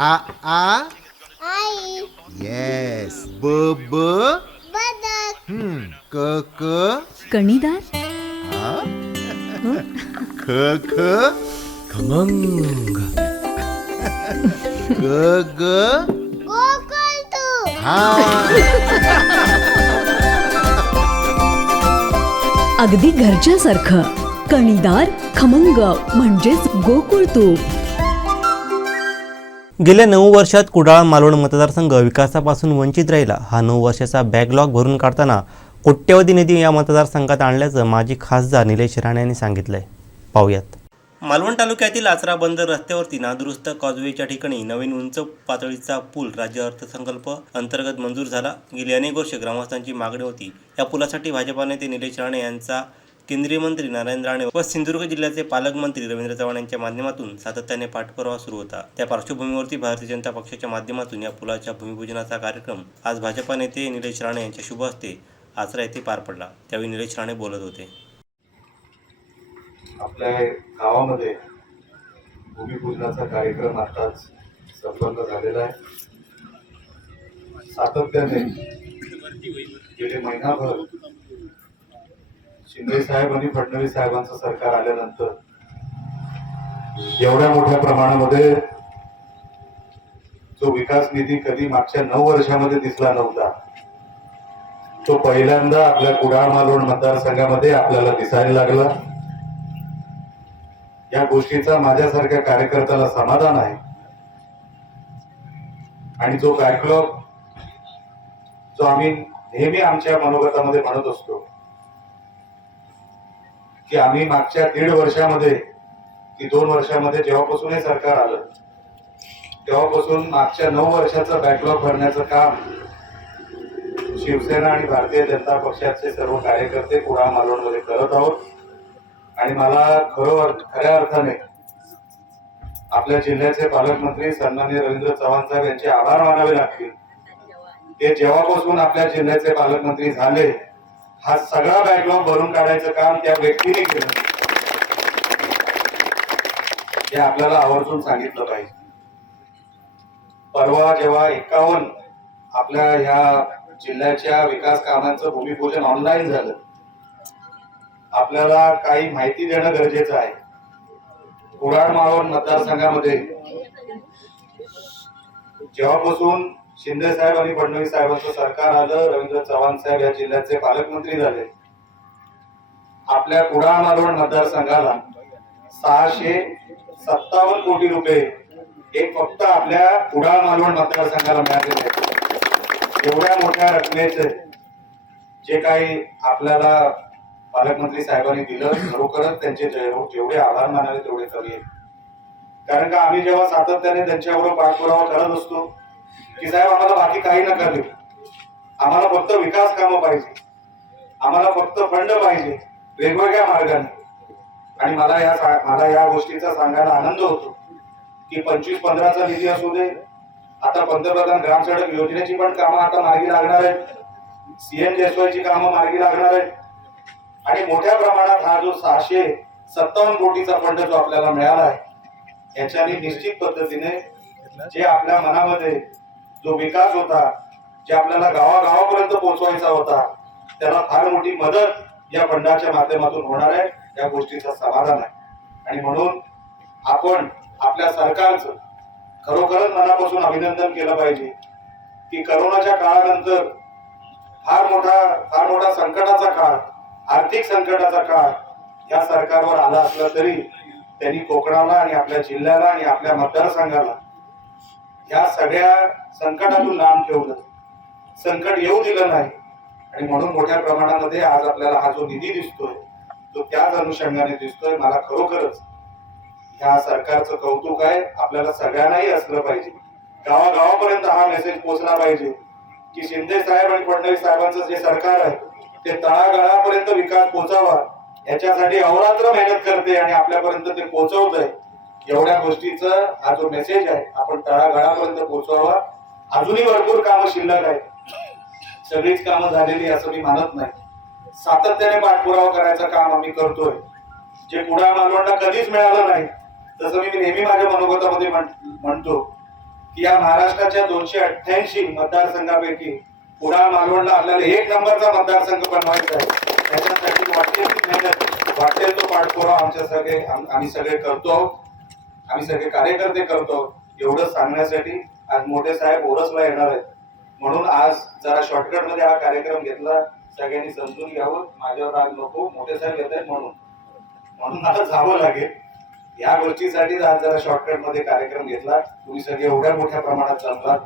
आ आ आई. Yes. ब ब बदक. क क कणीदार. आ हं? ख ख खमंग. ग ग गोकुळ तू. हा. अगदी घरच्यासारखं. कणीदार खमंग म्हणजेच गोकुळ तूप. गेल्या 9 वर्षात कुडाळ मालवण मतदारसंघ विकासापासून वंचित राहिला. हा 9 वर्षाचा बॅकलॉग भरून काढताना कोट्यवधी निधी या मतदारसंघात आणल्याचं माजी खासदार निलेश राणे यांनी सांगितलंय. पाहूयात. मालवण तालुक्यातील आचरा बंदर रस्त्यावरती नादुरुस्त कॉजवेच्या ठिकाणी नवीन उंच पातळीचा पूल राज्य अर्थसंकल्प अंतर्गत मंजूर झाला. गेली अनेक वर्षे ग्रामस्थांची मागणी होती. या पुलासाठी भाजपा नेते निलेश राणे यांचा केंद्रीय मंत्री नारायण राणे व सिंधुदुर्ग जिल्ह्याचे पालकमंत्री रवींद्र चव्हाण यांच्या माध्यमातून सातत्याने पाठपुरावा सुरू होता. त्या पार्श्वभूमीवरती भारतीय जनता पक्षाच्या माध्यमातून या पुलाच्या भूमिपूजनाचा कार्यक्रम आज भाजपा नेते निलेश राणे यांच्या शुभ हस्ते आचरा येथे पार पडला. त्यावेळी निलेश राणे बोलत होते. आपल्या गावामध्ये भूमिपूजनाचा कार्यक्रम आताच संपन्न झालेला आहे. सातत्याने गेले महिनाभर शिंदे साहेब आणि फडणवीस साहेबांचं सरकार आल्यानंतर एवढ्या मोठ्या प्रमाणामध्ये जो विकास निधी कधी मागच्या 9 वर्षामध्ये दिसला नव्हता, तो पहिल्यांदा आपल्या कुडाळ मालवण मतदारसंघामध्ये आपल्याला दिसायला लागला. या गोष्टीचा माझ्यासारख्या कार्यकर्त्याला समाधान आहे. आणि जो बॅकलॉग जो आम्ही नेहमी आमच्या मनोगतामध्ये म्हणत असतो की आम्ही मागच्या 1.5 वर्षामध्ये की 2 वर्षामध्ये जेव्हापासून हे सरकार आलं तेव्हापासून मागच्या 9 वर्षाचं बॅकलॉग भरण्याचं काम शिवसेना आणि भारतीय जनता पक्षाचे सर्व कार्यकर्ते कुडाळ मालवणमध्ये करत आहोत. आणि मला खऱ्या अर्थाने आपल्या जिल्ह्याचे पालकमंत्री सन्माननीय रवींद्र चव्हाण साहेब यांचे आभार मानावे लागतील. ते जेव्हापासून आपल्या जिल्ह्याचे पालकमंत्री झाले, हा सगळा बॅकलॉग भरून काढायचं काम त्या व्यक्तीने केलं. हे आपल्याला आवर्जून सांगितलं पाहिजे. परवा जेव्हा 51 आपल्या ह्या जिल्ह्याच्या विकास कामांचं भूमिपूजन ऑनलाईन झालं, आपल्याला काही माहिती देणं गरजेचं आहे. कुडाळ मालवण मतदारसंघामध्ये जेव्हापासून शिंदे साहेब आणि फडणवीस साहेबांचं सरकार आलं, रवींद्र चव्हाण साहेब या जिल्ह्याचे पालकमंत्री झाले, आपल्या कुडाळ मालवण मतदारसंघाला 657 कोटी रुपये एक फक्त आपल्या कुडाळ मालवण मतदारसंघाला मिळालेले आहेत. एवढ्या मोठ्या रकमेचे जे काही आपल्याला पालकमंत्री साहेबांनी दिलं, खरोखरच त्यांचे जेवढे आभार मानावे तेवढे कमी आहेत. कारण का आम्ही जेव्हा सातत्याने त्यांच्याबरोबर पाठपुरावा करत असतो की साहेब आम्हाला बाकी काही नका देऊ, आम्हाला फक्त विकास कामं पाहिजे, आम्हाला फक्त फंड पाहिजे वेगवेगळ्या मार्गाने. आणि मला या गोष्टीचा सांगायला आनंद होतो की 25-15चा निधी असू दे, आता पंतप्रधान ग्राम सडक योजनेची पण कामं आता मार्गी लागणार आहेत, CNJSY ची कामं मार्गी लागणार आहेत. आणि मोठ्या प्रमाणात हा जो 657 कोटीचा फंड जो आपल्याला मिळाला आहे, याच्याने निश्चित पद्धतीने जे आपल्या मनामध्ये जो विकास होता, जे आपल्याला गावागावापर्यंत पोहोचवायचा होता, त्याला फार मोठी मदत या फंडाच्या माध्यमातून होणार आहे. या गोष्टीचा समाधान आहे. आणि म्हणून आपण आपल्या सरकारचं खरोखरच मनापासून अभिनंदन केलं पाहिजे की करोनाच्या काळानंतर फार मोठा संकटाचा काळ, आर्थिक संकटाचा काळ या सरकारवर आला असला तरी त्यांनी कोकणाला आणि आपल्या जिल्ह्याला आणि आपल्या मतदारसंघाला या सगळ्या संकटातून लांब ठेवलं, संकट येऊ दिलं नाही. आणि म्हणून मोठ्या प्रमाणामध्ये आज आपल्याला हा जो निधी दिसतोय तो त्याच अनुषंगाने दिसतोय. मला खरोखरच ह्या सरकारचं कौतुक आहे. आपल्याला सगळ्यांनाही असलं पाहिजे, गावागावापर्यंत हा मेसेज पोहोचला पाहिजे की शिंदे साहेब आणि फडणवीस साहेबांचं जे सरकार आहे ते तळागाळापर्यंत विकास पोहोचावा याच्यासाठी अहोरात्र मेहनत करते आणि आपल्यापर्यंत ते पोहोचवत आहे. एवढ्या गोष्टीचं हा जो मेसेज आहे आपण तळागाळापर्यंत पोहोचवावा. अजूनही भरपूर कामं शिल्लक आहेत, सगळीच कामं झालेली असं मी मानत नाही. सातत्याने पाठपुरावा करायचं काम आम्ही करतोय. जे कुडाळ मालवणला कधीच मिळालं नाही, तसं मी नेहमी माझ्या मनोगतामध्ये म्हणतो की या महाराष्ट्राच्या 288 मतदारसंघापैकी कुडाळ मालवणला आपल्याला 1 नंबरचा मतदारसंघ बनवायचा आहे. त्याच्यासाठी वाटेल ती मेहनत, वाटेल तो पाठपुरावा आम्ही सगळे करतो, आम्ही सगळे कार्यकर्ते करतो. एवढं सांगण्यासाठी आज मोठे साहेब ओरसला येणार आहेत, म्हणून आज जरा शॉर्टकट मध्ये हा कार्यक्रम घेतला. सगळ्यांनी समजून घ्यावं, माझ्यावर आज नको, मोठे साहेब येत आहेत म्हणून आता जावं लागेल. या गोष्टीसाठी आज जरा शॉर्टकट मध्ये कार्यक्रम घेतला. तुम्ही सगळे एवढ्या मोठ्या प्रमाणात जमलात,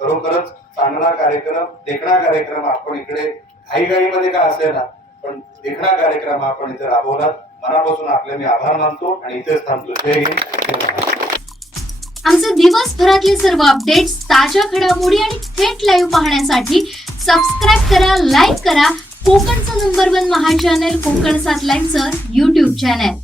खरोखरच चांगला कार्यक्रम, देखणा कार्यक्रम आपण इकडे घाईघाईमध्ये का असेना पण देखणा कार्यक्रम आपण इथे राबवलात. मनापासून आपले मी आभार मानतो आणि इथेच थांबतो. जय हिंद, जय महाराष्ट्र. आमचे दिवसभरातले सर्व अपडेट्स, ताज्या घडामोडी आणि थेट लाईव्ह पाहण्यासाठी सबस्क्राईब करा, लाईक करा कोकणचं नंबर 1 महा चॅनल कोकण 7 लाईव्हचं YouTube चॅनल.